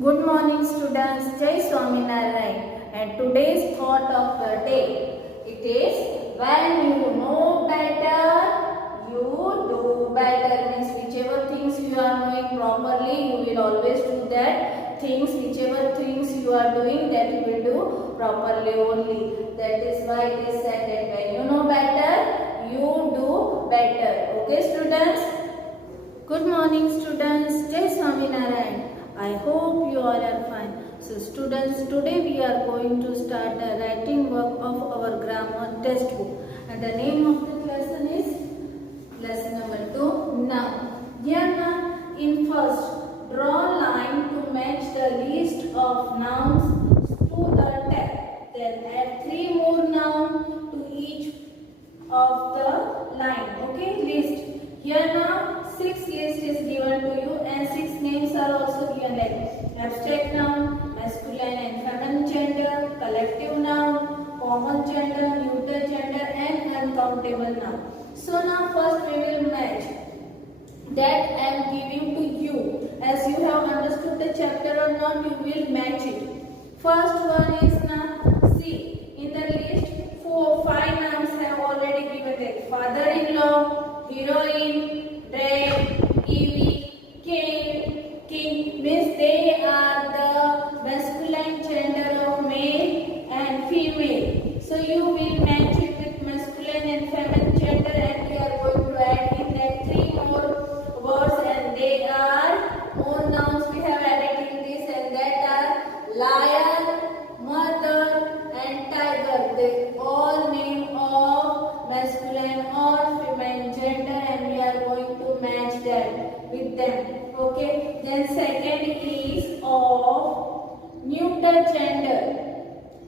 Good morning students, Jai Swaminarayan, and today's thought of the day, it is when you know better, you do better. Means whichever things you are knowing properly, you will always do that things, whichever things you are doing, that you will do properly only. That is why it is said that when you know better, you do better. Okay students? Good morning students, Jai Swaminarayan. I hope you all are fine. So students, today we are going to start the writing work of our grammar textbook. And the name of the lesson is lesson number 2, noun. Here now, in first, draw line to match the list of nouns to the text. Then add 3 more nouns to each of the line. Okay, list. Here now 6 list is given to you and 6 names are also given, like abstract noun, masculine and feminine gender, collective noun, common gender, neuter gender and uncountable noun. So now first we will match that I am giving to you. As you have understood the chapter or not, you will match it. First one is now, see, in the list 5 nouns have already given, like father-in-law, heroine, drag, Evie, king, means they are the masculine gender of male and female. So you will match it with masculine and feminine gender, and we are going to add in that 3 more words, and they are more nouns we have added in this, and that are lion, mother and tiger. They all name of masculine or feminine gender, and we are going to match that with them. Okay, then second is of neuter gender.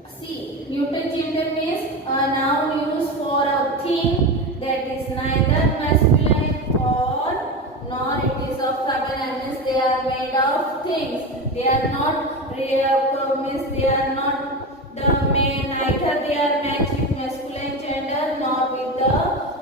See, neuter gender means a noun used for a thing that is neither masculine or nor it is of feminine. Means they are made of things. They are not means they are not the main, neither they are matched with masculine gender nor with the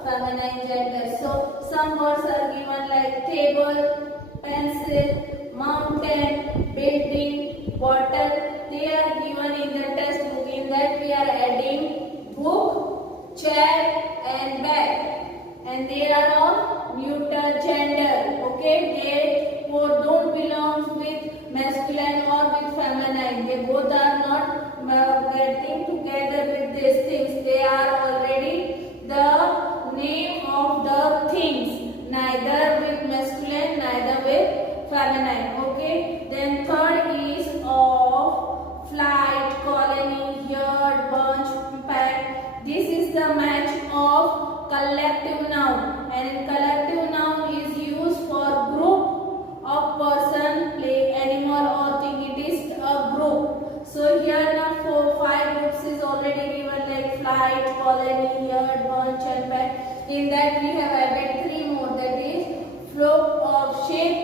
feminine gender. So some words are given like table, pencil, mountain, building, bottle. They are given in the textbook. In that we are adding book, chair and bag, and they are of neuter gender. Okay, they don't belong with masculine or with feminine. They both are not getting together with these things. They are already the name of the things, neither with masculine, neither with feminine. Okay, then third is of flight, colony, yard, bunch, pack. This is the match of collective noun, and in collective noun is used for group of person, place, animal or thing. It is a group. So here now 5 groups is already given, like flight, colony, yard, bunch and pack. In that we have added 3 more, that is flock of sheep,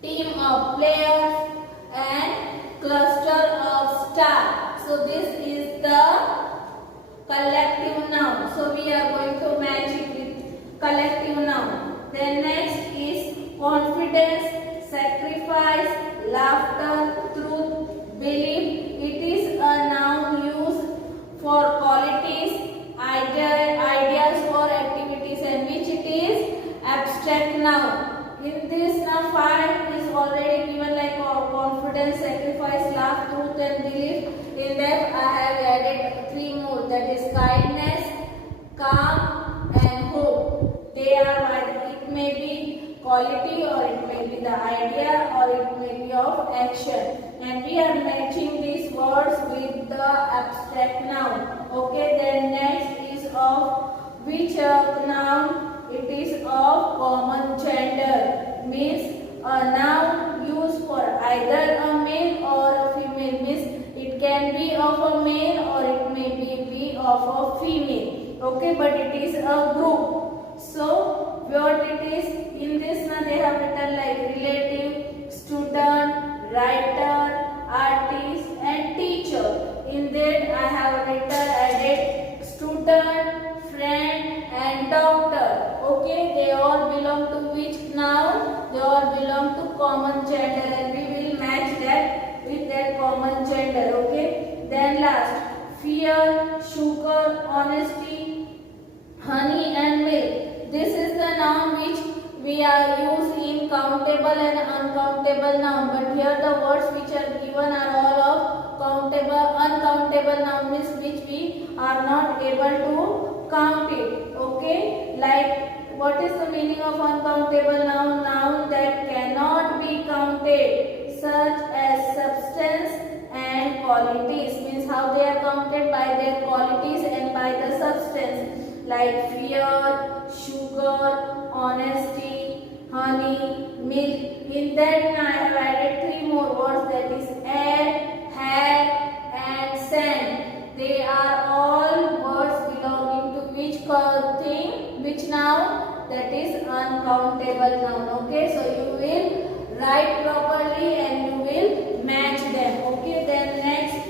team of players and cluster of stars. So this is the collective noun. So we are going to match it with collective noun. Then next is confidence, sacrifice, laughter, truth, belief. It is a noun used for qualities, ideas or activities, and which it is abstract noun. In this now 5 is already given, like confidence, sacrifice, laugh, truth and belief. In that I have added 3 more, that is kindness, calm and hope. They are, it may be quality or it may be the idea or it may be of action, and we are matching these words with the abstract noun. Okay, then next is of which noun? It is of common gender, means a noun used for either a male or a female. Means it can be of a male or it may be of a female. Okay, but it is a group. So what it is, in this now they have written like relative, student, writer, artist and teacher. In that I have added student, friend and doctor. Okay, they all belong to which noun? They all belong to common gender, and we will match that gender. Okay, then last, fear, sugar, honesty, honey and milk. This is the noun which we are used in countable and uncountable noun, but here the words which are given are all of countable. Uncountable noun means which we are not able to count it. Okay, like what is the meaning of uncountable noun? Noun that cannot be counted, such as substance and qualities. Means how they are counted? By their qualities and by the substance, like fear, sugar, honesty, honey, milk. In that I have added 3 more words, that is air, hair and sand. They are all words belonging to which thing, which noun? That is uncountable noun. Okay, so you will write properly and you will match them. Okay, then next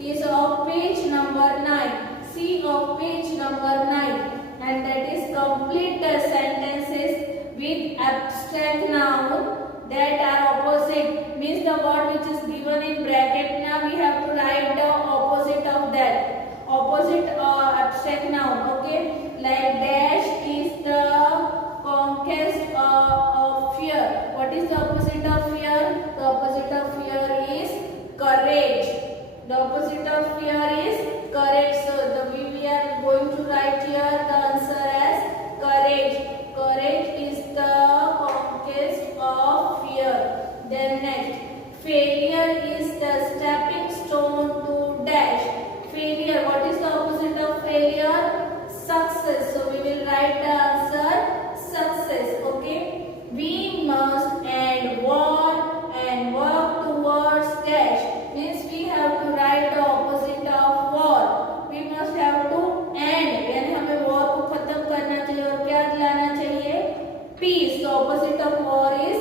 is of page number 9. C of page number 9, and that is complete the sentences with abstract noun that are opposite. Means the word which is given in bracket, now we have to write the opposite of that. Opposite abstract noun. Okay, like dash is the conquest of fear. What is the opposite of fear? The opposite of fear is courage. The opposite of fear is courage. So we are going to write here the answer as courage. Courage is the conquest of fear. Then next, failure is the stepping stone to dash. Failure, what is the opposite of failure? Success. So we will write the answer success. Okay, we must and want and work towards dash. Means we have to write the opposite of war. We must have to end, यानी हमें war को खत्म करना चाहिए और क्या लाना चाहिए? Peace. The opposite of war is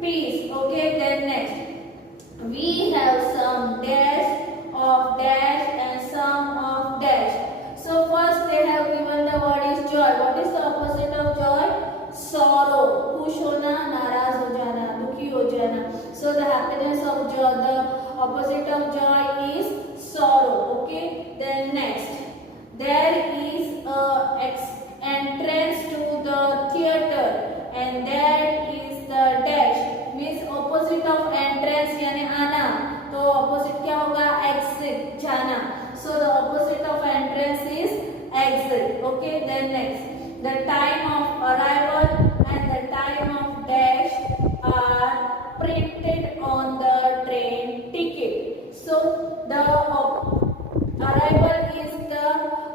peace. Okay, then next, we have some dash of dash and some of dash. So first they have given the word is joy. What is the opposite of joy? Sorrow. खुश होना, नाराज हो जाना, दुखी हो जाना. So the happiness of joy, the opposite of joy is sorrow. Okay, then next, there is a entrance to the theater and that is the dash. Means opposite of entrance यानी आना, तो opposite क्या होगा? Exit, जाना. So the opposite of entrance is exit. Okay, then next, the time of arrival and the time of dash are printed on the train ticket. So the arrival is the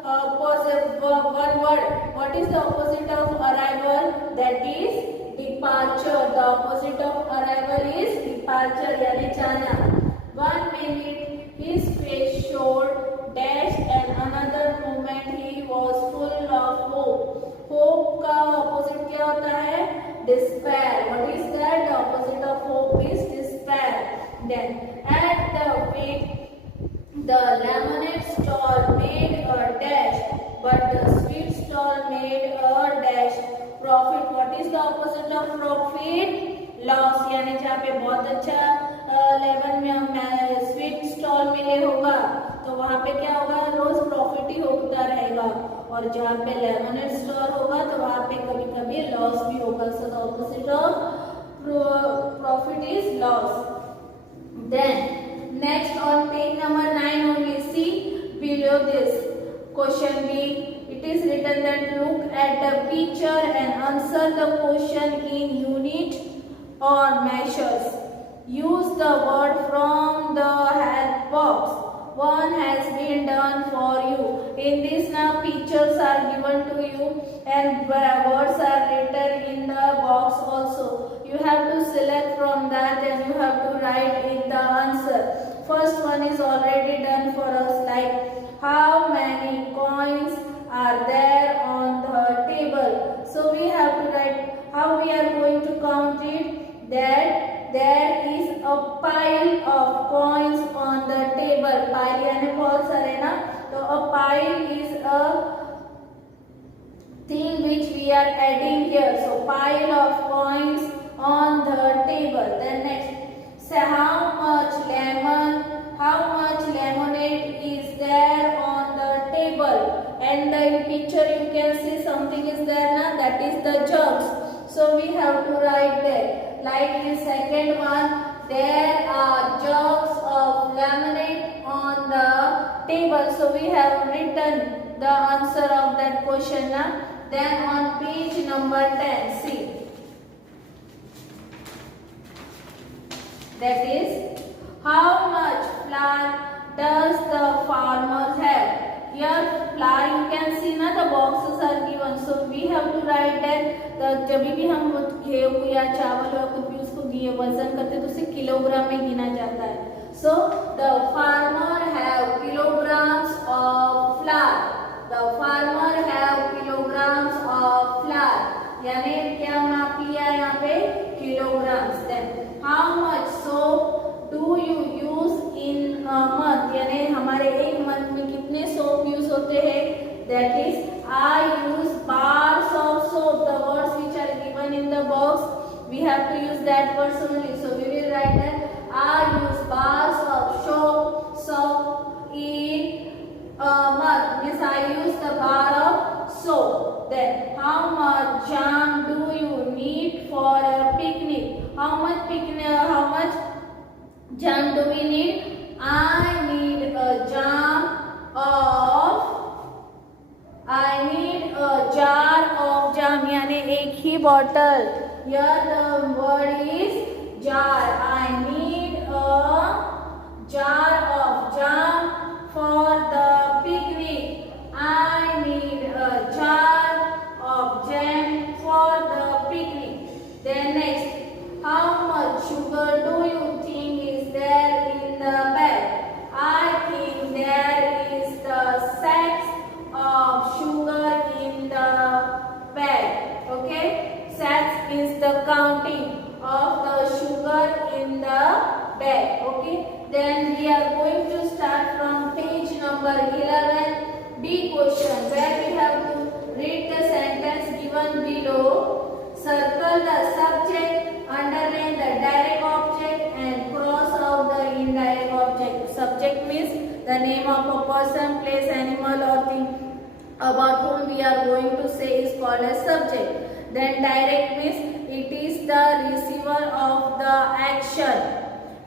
opposite one word. What is the opposite of arrival? That is departure. The opposite of arrival is departure यानी जाना. 1 minute his face showed dash and another moment he was full of hope. Hope का opposite क्या होता है? Despair. What is that? The opposite of hope is despair. Then at the wait, the lemonade stall made a dash, but the sweet stall made a dash profit. What is the opposite of profit? Loss. यानी जहाँ पे बहुत अच्छा lemon में sweet stall मिले होगा तो वहाँ पे क्या होगा? रोज प्रॉफिट ही होता रहेगा, और जहाँ पे लेमनेड स्टॉल होगा तो वहाँ पे कभी कभी लॉस भी होगा. So the opposite of profit is loss. Then next on page number 9 only, see below this question B, it is written that look at the picture and answer the question in unit or measures. Use the word from the help box. One has been done for you. In this now pictures are given to you and words are written in the box also. You have to select from that and you have to write in the answer. First one is already done for us, like how many coins are there on the table. So we have to write how we are going to count it, that there is a pile of coins on the table. Pile यानी बहुत सारे ना, तो a pile is a thing which we are adding here. So pile of coins on the table. Then next, say how much lemon So we have to write there. Like the second one, there are jugs of lemonade on the table. So we have written the answer of that question. Then on page number 10, see. That is, how much flour does the farmer have? Here flour you can see ना the boxes are given, so we have to write that the जब भी हम गेहूँ या चावल या कुछ भी उसको वजन करते हैं तो उसे किलोग्राम में गिना जाता है. So the farmer have kilograms of flour. The farmer have kilograms of flour. यानी क्या माप लिया है यहाँ पे? Kilograms. Then how much soap do you use in a month? यानी हमारे एक मंथ में कितने सोप यूज होते हैं? That is, I use bars of soap. The words which are given in the box, we have to use that words only. So we will write that I use bars of soap in a month. Means I use the bar of soap. Then how much jam do you need for a picnic? How much jam do we need? I need a jar of jam. यानी एक ही bottle. Here the word is jar. I need a jar of jam for the picnic. I need a jar of jam for the picnic. Then next, how much sugar do you think is there in the bag? I think there is the sacks of sugar in the bag. Okay, sacks is the counting of the sugar in the bag. Okay, then we are going to start from page number 11. B question, where we have to read the sentence given below. Circle the subject, underline the direct object and cross out the indirect object. Subject means the name of a person, place, animal or thing about whom we are going to say is called as subject. Then direct means it is the receiver of the action,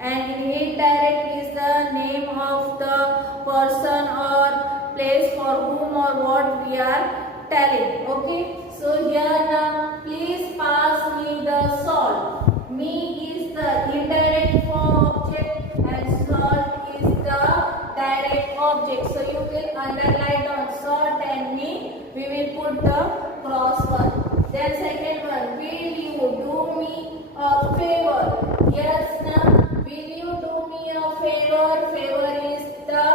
and indirect is the name of the person or place for whom or what we are telling. Okay, so here now please pass me the salt. Me is the indirect object and salt is the direct object. So you will underline on salt and me. We will put the cross one. Then second one, will you do me a favor? Yes, now will you do me a favor? Favor is the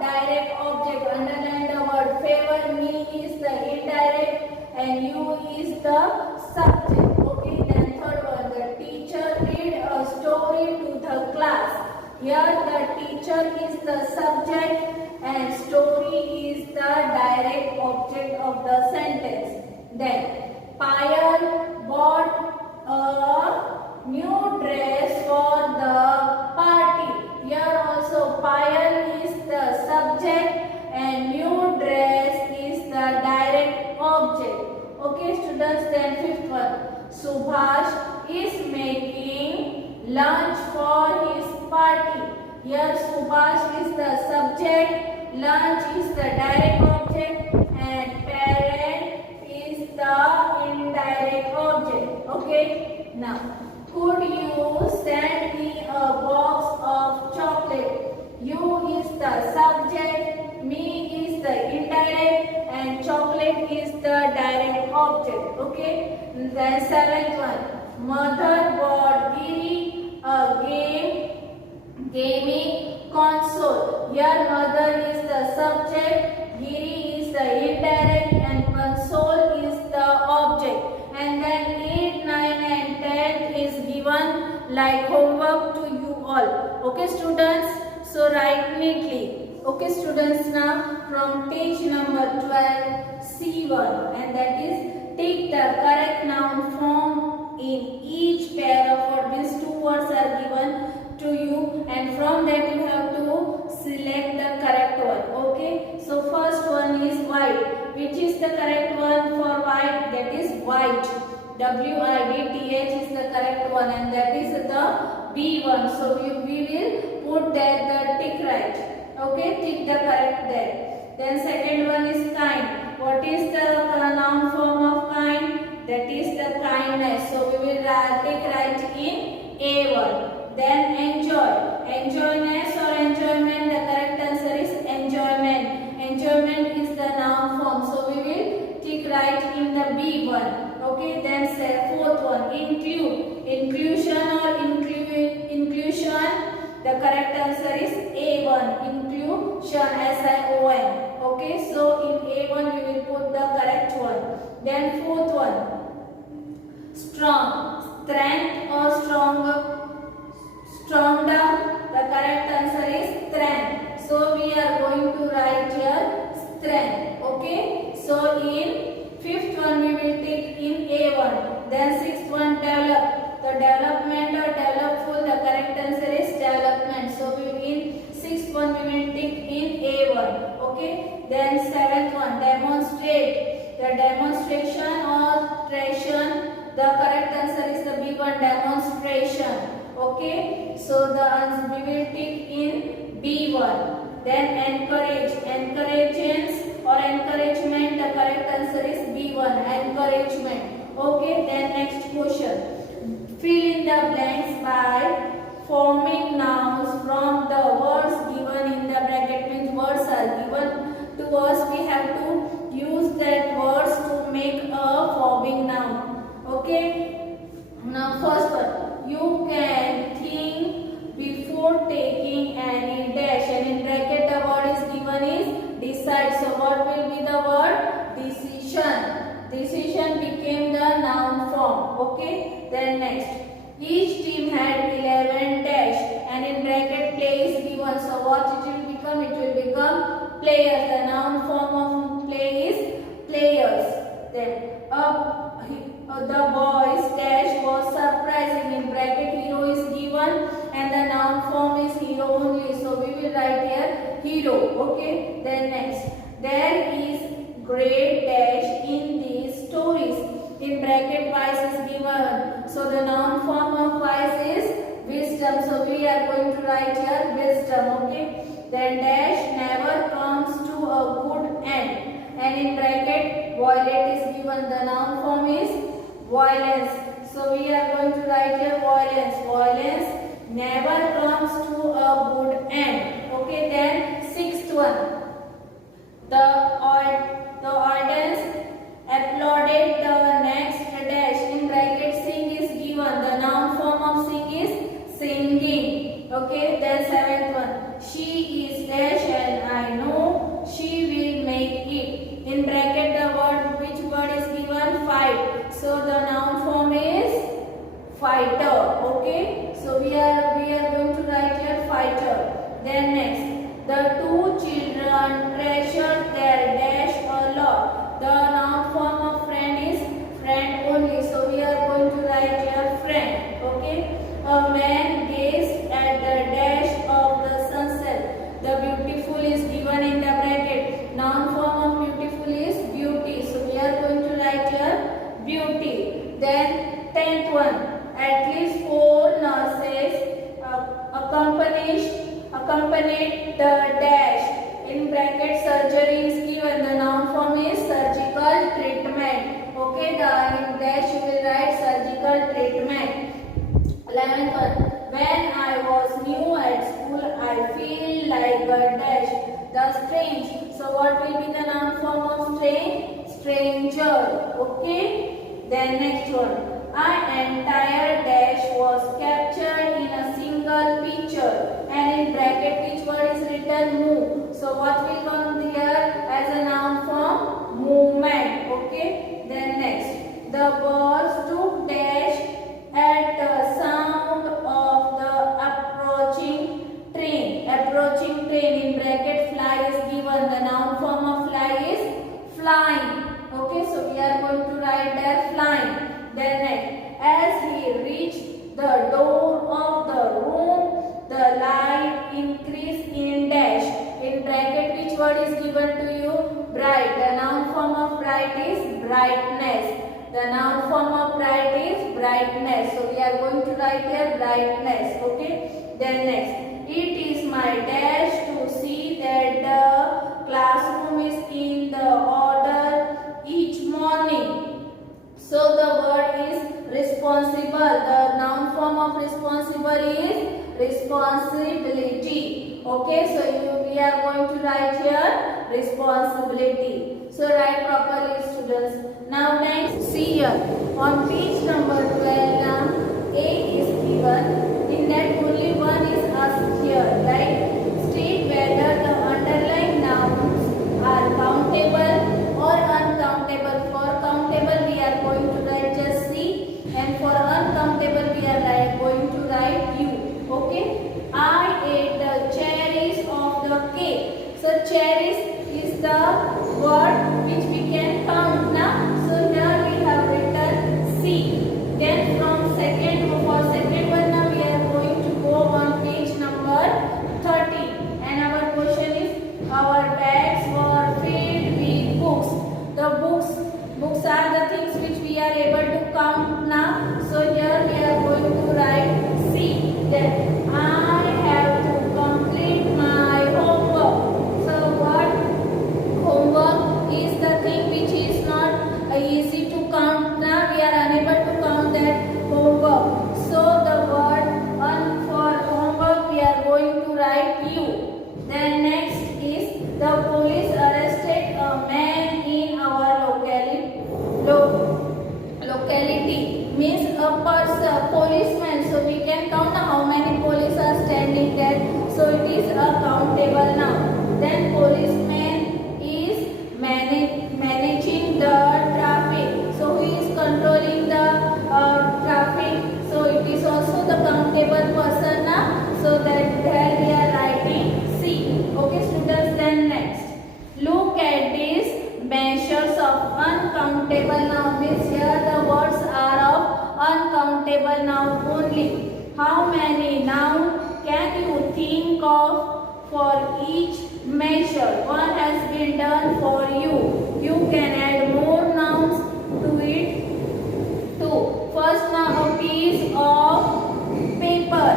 direct object. Underline the word favor. Me is the indirect and you is the subject. Okay, then third one, the teacher read a story to the class. Here the teacher is the subject and story is the direct object of the sentence. Then Payal bought a new dress for the party. Here also Payal is the subject and new dress is the direct object. Okay students, then fifth one. Subhash is making lunch for his party. Here Subhash is the subject, lunch is the direct object and parent is the indirect object. Okay, now could you send me a box of chocolate? You is the subject, me is the indirect and chocolate is the direct object. Okay, then seventh one. Mother bought Giri a gaming console. Here mother is the subject, Giri is the indirect and console is the object. And then 8, 9 and 10 is given like homework to you all. Okay students, so write neatly. Okay students, now from page number 12, C1, and that is take the correct noun form in each pair of words. Means two words are given to you and from that you have to select the correct one. Okay, so first one is white. Which is the correct one for white? That is white. width is the correct one, and that is the B1. So we will put that the tick right. Okay, tick the correct there. Then second one is kind. What is the noun form of kind? That is the kindness. So we will tick right in A1. Then enjoy. Enjoyness or enjoyment, the correct answer is enjoyment. Enjoyment is the noun form. So we will tick right in the B1. Okay, then fourth one, include. Inclusion or inclusion, the correct answer is A1. Inclusion, S-I-O-N. Okay, so in A1 we will put the correct one. Then fourth one, strong. Strength or stronger, the correct answer is strength. So we are going to write here strength. Okay, so in fifth one we will take in A1. Then sixth one, develop. The development or developful, the correct answer is development. So we in sixth one we will take in A1. Okay, then seventh one, demonstrate. The demonstration or tration, the correct answer is the B1, demonstration. Okay, so the answer we will take in B1. Then encourage. Encouragements or encouragement, the correct answer is B1, encouragement. Okay, then next question. Fill in the blanks by forming nouns from the words given in the bracket. Means words are given to us, we have to use that words to make a forming noun. Okay, now first one, you can think before taking any dash, and in bracket the word is given is decide. So what will be the word? Decision. Decision became the noun form. Okay, then next, each team had 11 dash, and in bracket play is given. So what it will become? It will become players. The noun form of play is players. Then the boys dash was surprising. In bracket hero is given, and the noun form is hero only. So we will write here hero. Okay, then next, there is great dash in these stories. In bracket wise is given. So the noun form of wise is wisdom. So we are going to write here wisdom. Okay, then dash never comes to a good end, and in bracket violate is given. The noun form is violence. So we are going to write here violence. Violence never comes to a good end. Okay, then sixth one, the audience applauded the next dash. In bracket sing is given. The noun form of sing is singing. Okay, then seventh one, she is dash and I know she will make it. In bracket the word, which word is given? Fight. So the noun form is fighter. Okay, so we are going to write here fighter. Then next, the two children treasure their dash a lot. The noun form of friend is friend only. So we are going to write here friend. Okay, a man gazed at the dash of the sunset. The beautiful is given in the bracket. Noun form of beautiful is beauty. So we are going to write here beauty. Then 10th one, at least 4 nurses accompanied the dash. In bracket surgery is given. The noun form is surgical treatment. Okay, the in dash you will write surgical treatment. 11th one, when I was new at school I feel like a dash. The strange. So what will be the noun form of strange? Stranger. Okay, then next one, an entire dash was captured in a single picture, and in bracket which word is written? Move. So what will come here as a noun form? Movement. Okay, then next, the birds took dash at the sound of the approaching train. Approaching train. In bracket fly is given. The noun form of fly is flying. Okay, so we are going to write there flying. Then brightness. So we are going to write here brightness. Okay. Then next, it is my dash to see that the classroom is in the order each morning. So the word is responsible. The noun form of responsible is responsibility. Okay, so we are going to write here responsibility. So write properly, students. Now next, see here on page number 12 now A is given. In that only one is asked here, right? State whether the underlined nouns are countable or uncountable. For countable we are going to write just C, and for uncountable we are going to write U. Okay. I ate the cherries of the cake. So cherries is the word which we can count now. So here we have written C. Then from second one now we are going to go on page number 30. And our question is, our bags were filled with books. The books are the things which we are able to count now. So here we are going to write C. Then I have to complete my homework. So what homework is the thing which is not easy to count. Now we are unable to count that homework. So the word for homework we are going to write U. Then next is the police arrested a man in our locality. Means a person, policeman. So we can count how many police are standing there. So it is a countable now. Then policeman is managing the traffic. So he is controlling the traffic. So it is also the countable person now. So that there we are writing C. Okay, students. Then next, look at these measures of uncountable noun. Means here the words are of uncountable noun only. How many noun can you think of for each measure? One has been done for you. You can add more nouns to it too. First now a piece of paper.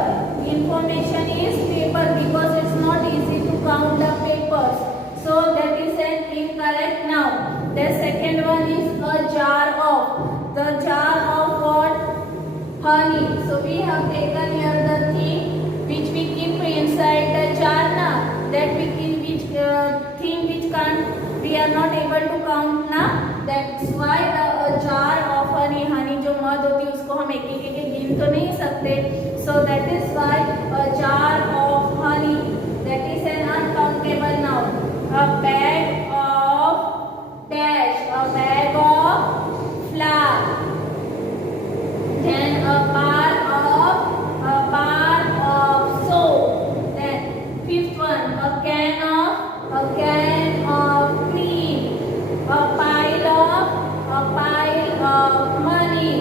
Information is paper because it's not easy to count the papers. So that is an incorrect noun. The second one is a jar of. The jar of what? Honey. So we have taken here the thing which we keep inside the jar now. That we keep thing which we are not able to count now. That's why the jar of honey. Honey जो मध होती है उसको हम एक गिन तो नहीं सकते. So that is why a jar of honey. That is an uncountable noun. A bag of dash. A bag of flour. Then a bar of soap. Then fifth one, a can of cream. A pile of money.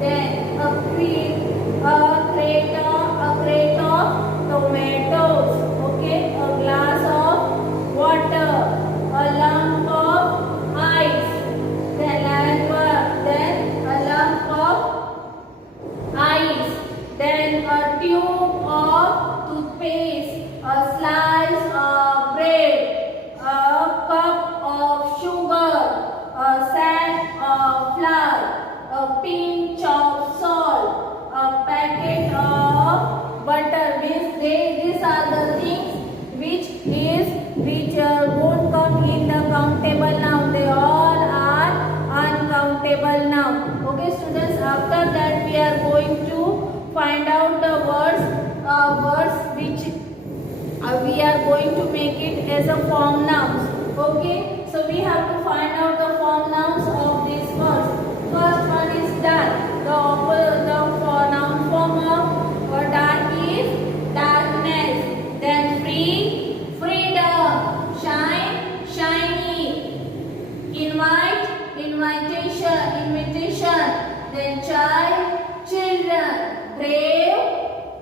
Then a crate of tomatoes. Okay, a glass of water. A lump of ice. Then a lump of ice. Then a tube of toothpaste. A slice of bread. A cup of sugar. A sack of flour. A pinch of salt. A packet of butter. Means these are the things which won't come in the countable noun. They all are uncountable noun. Okay, students. After that, we are going to find out the words which we are going to make it as a form nouns. Okay, so we have to find out the form nouns of these words. First one is dark. The noun form of dark is darkness. Then free, freedom. Shine, shiny. Invite, invitation. Then child, children. Brave,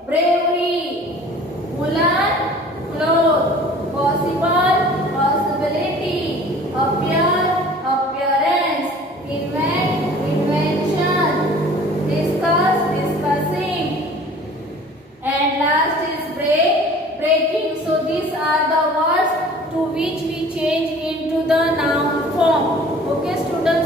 bravery. Woolen, cloth. Possible, possibility. Appear, appearance. Invent, invention. the noun form. Okay students.